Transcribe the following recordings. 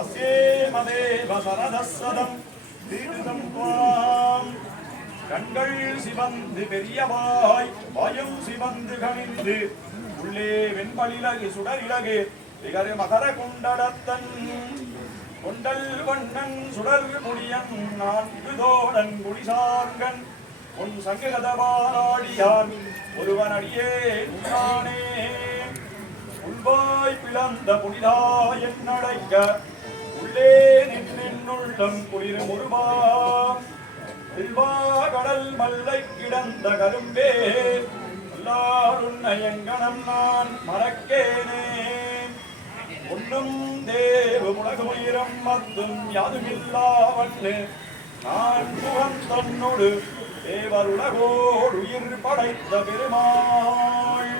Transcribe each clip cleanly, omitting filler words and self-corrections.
அசேமதேவ சரதசதம் தீர்த்தம் துவாம் கண்கள் சிவந்து பெரியவாய் வாயும் சிவந்து கனிந்து உள்ளே வெண்பலிலகு சுடரிலகு திகரு மகர குண்டடத்தன் கொண்டல் வண்ணன் சுடர் முடியன் நான்கு தோழன் குடிசார்கன் உன் சங்ககதபாராடியான் ஒருவன் அடியே நானே உள்வாய் பிளந்த புனிதாய் என்னடைக்க உள்ளே நின்னுள்ளம் குளிரும் ஒருவா வில்வா கடல் மல்லை கிடந்த கரும்பே எல்லாருன்னயங்கணம் நான் மறக்கேனே ஒன்றும் தேவு முழகுயிரம் மத்தும் யாதுமில்லாவண்ணு நான் முகம் தன்னோடு தேவருலகோடு உயிர் படைத்த பெருமாள்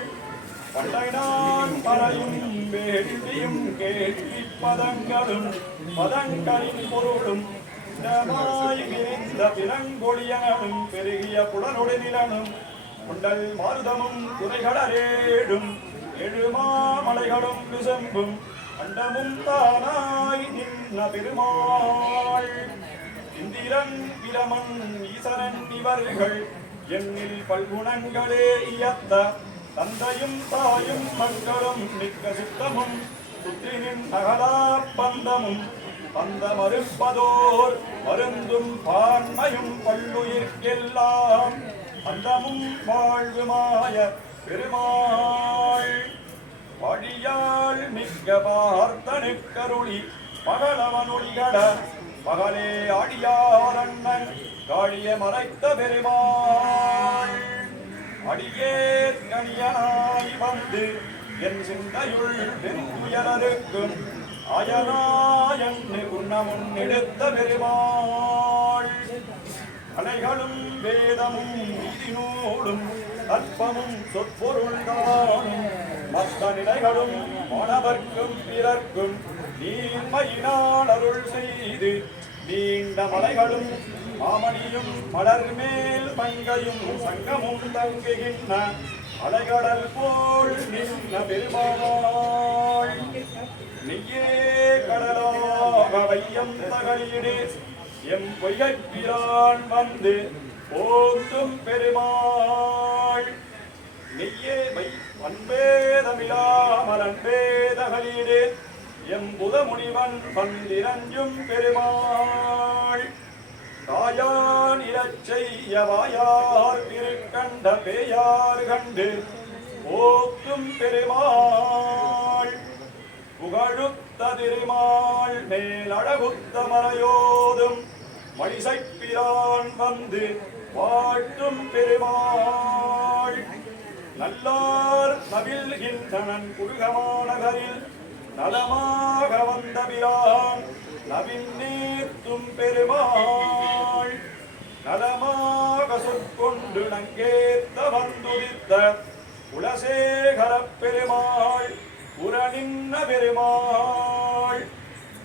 பண்டை நான் பறையும் வேள்வியும் கேள்வி பதங்களும் பதங்களின் பொருளும் விரிந்த பிறங்கொடியனும் பெருகிய புலனொடு நிலனும் குண்டல் மாருதமும் குறைகளரேடும் எழுமாமலைகளும் விசம்பும் அண்டமும் தானாய் நின்ன பெருமாள் இந்திரன் பிரமன் ஈசனன் இவர்கள் எண்ணில் பல்குணங்களே இயத்த தந்தையும் தாயும் மக்களும் மிக்க சித்தமும் புத்திரின் அகலா பந்தமும் அந்த மறுப்பதோர் மருந்தும் பான்மையும் பல்லுயிர்க்கெல்லாம் அந்தமும் வாழ்வுமாய பெருமாள் வழியாள் மிக்க பார்த்தனுக்கருளி பகலவனொளிகட பகலே ஆடியாரண்ணன் காழிய மறைத்த பெருமாள் அடியே கணியனாய் வந்து என் சிந்தையுள் வெறுயலருக்கும் அயனாயன்னு உண்ணமுன் எடுத்த பெருமாள் அலைகளும் வேதமும் நீதிநூலும் அற்பமும் சொற்பொருள்கானும் மற்ற நிலைகளும் மாணவர்க்கும் பிறர்க்கும் நீர்மையினால் அருள் செய்து நீண்ட மலைகளும் மாமணியும் மலர் மேல் பங்கையும் சங்கமும் தங்குகின்ற அலைகடல் போல் நின்ற பெருமாள் நீயே கடலாக வையம் தகளிடே எம் பொய்யப்பிரான் வந்து போற்றும் பெருமாள் நீயே அன்பேதமில்லாமல் அன்பேதகளிடே எம் புதமுனிவன் வந்திரஞ்சும் பெருமாள் தாயான் இறச் செய்ய வாயார் திருக்கண்ட பேயார் கண்டு போற்றும் பெருமாள் புகழுத்த திருமால் மேல் அழகுத்த மறையோதும் மணிசைப்பிரான் வந்து வாழ்த்தும் பெருமாள் நல்லார் நவில்கின்றனன் குருகமாநகரில் நலமாக வந்த பிரான் நவின் நேர்த்தும் பெருமாள் நலமாக சொற்கொண்டு நங்கேத்த வந்துதித்த குலசேகர பெருமாள் புறநின்ன பெருமாள்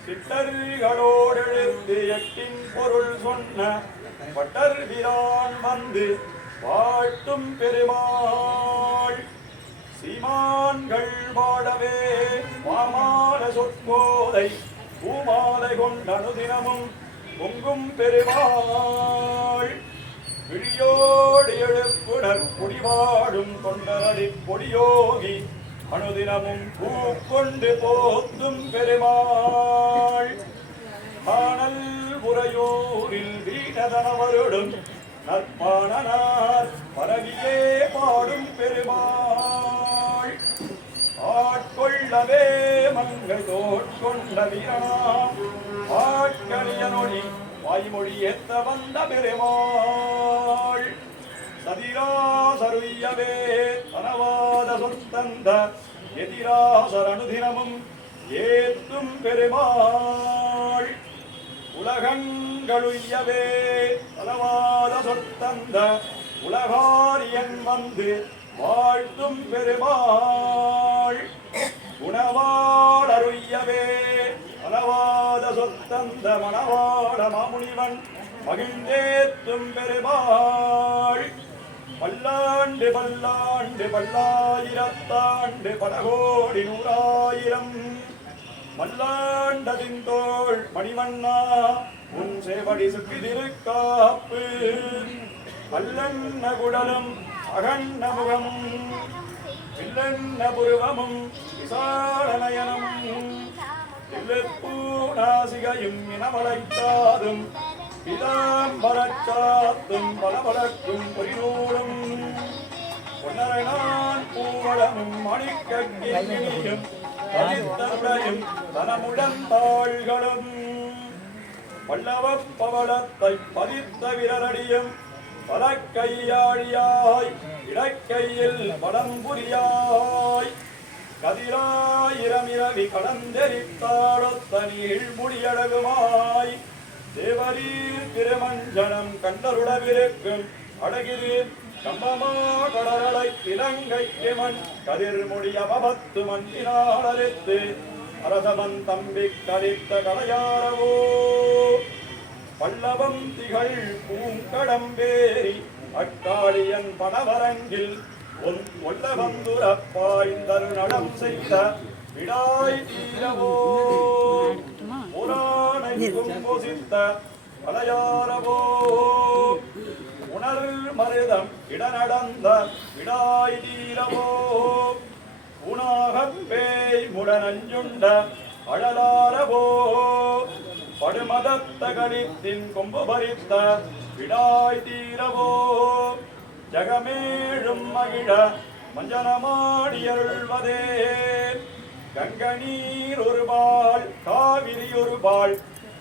சிட்டர்களோடெழுந்து எட்டின் பொருள் சொன்ன பட்டர் பிரான் வந்து வாழ்த்தும் பெருமாள் சீமான்கள் வாழவே மாமால சொற்கோதை பூமாலை கொண்டனுதினமும் பொங்கும் பெருமாள் விழியோடு எழுப்புடற் பொடிவாடும் தொண்டரடி பொடியோகி அனுதினமும் பூக்கொண்டு போத்தும் பெருமாள் காணல் உறையூரில் வீணதனவருடும் நற்பாணனார் பரவியே பாடும் பெருமாள் ஆட்கொள்ளவே மங்கள் தோற்கொண்ட வீரனாம் ஆட்களியனொழி வாய்மொழி ஏத்த வந்த பெருமாள் சதிராசருய்யவே தனவாத சொத்தந்த எதிராசர் அனுதினமும் ஏத்தும் பெருமாள் உலகங்களுய்யவே தனவாத சொத்தந்த உலகாரியன் வந்து வாழ்த்தும் பெருமாள் குணவாளருய்யவே தனவாத சொத்தந்த மணவாள மாமுனிவன் மகிழ்ந்தேத்தும் பெருமாள் பல்லாண்டு பல்லாண்டு பல்லாயிரத்தாண்டு பலகோடி நூறாயிரம் மல்லாண்டதின் தோள் மணிவண்ணா உன் சேவடி சுற்றி திருக்காப்பு அல்லன்ன குடலும் அகண்ண முகமும் வில்லன்ன புருவமும் விசாரணயனம் இல்லப்பூநாசிகையும் இனவளைத்தாதும் பிதாம்பரச்சாத்தும் பலபலக்கும் பொறிநூலும் பொன்னரை நான் பூவளமும் மணிக்கிணியும் பதித்தருடையும் தனமுடந்தாள்களும் பல்லவ பவளத்தை பதித்த விரலடியும் பல கையாழியாய் இடக்கையில் வடம்புரியாய் கதிராயிரமிரவி கடந்தெரித்தாடொத்த நீழ்முடியழகுமாய் தேவரீர் திருமஞ்சனம் கண்டருளவிருக்கும் அழகிரு கம்பமா கடலலை இலங்கைக்கு மண் கதிர்முடிய பபத்து மண்ணினாளரித்து அரசவன் தம்பி கரித்த கலையாரவோ பல்லவம் திகழ் பூங்கடம்பேரி அக்காளியன் பணவரங்கில் ஒல்ல வந்துரப்பாய்ந்தரு நடம் செய்த விடாய் தீரவோ புராணைக்கும் பொசித்த கலையாரவோ உணர் மருதம் இடநடந்த விடாய் தீரவோ உணாகப் பேய் முடனஞ்சுண்ட அழலாரவோ படுமதத்த கணித்தின் கொம்பு பறித்த விடாய் தீரவோ ஜகமேழும் மகிழ மஞ்சனமாடியருள்வதே கங்கநீர் ஒரு பால் காவிரி ஒரு பால்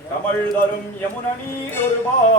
கமழ் தரும் யமுன நீர் ஒரு பால்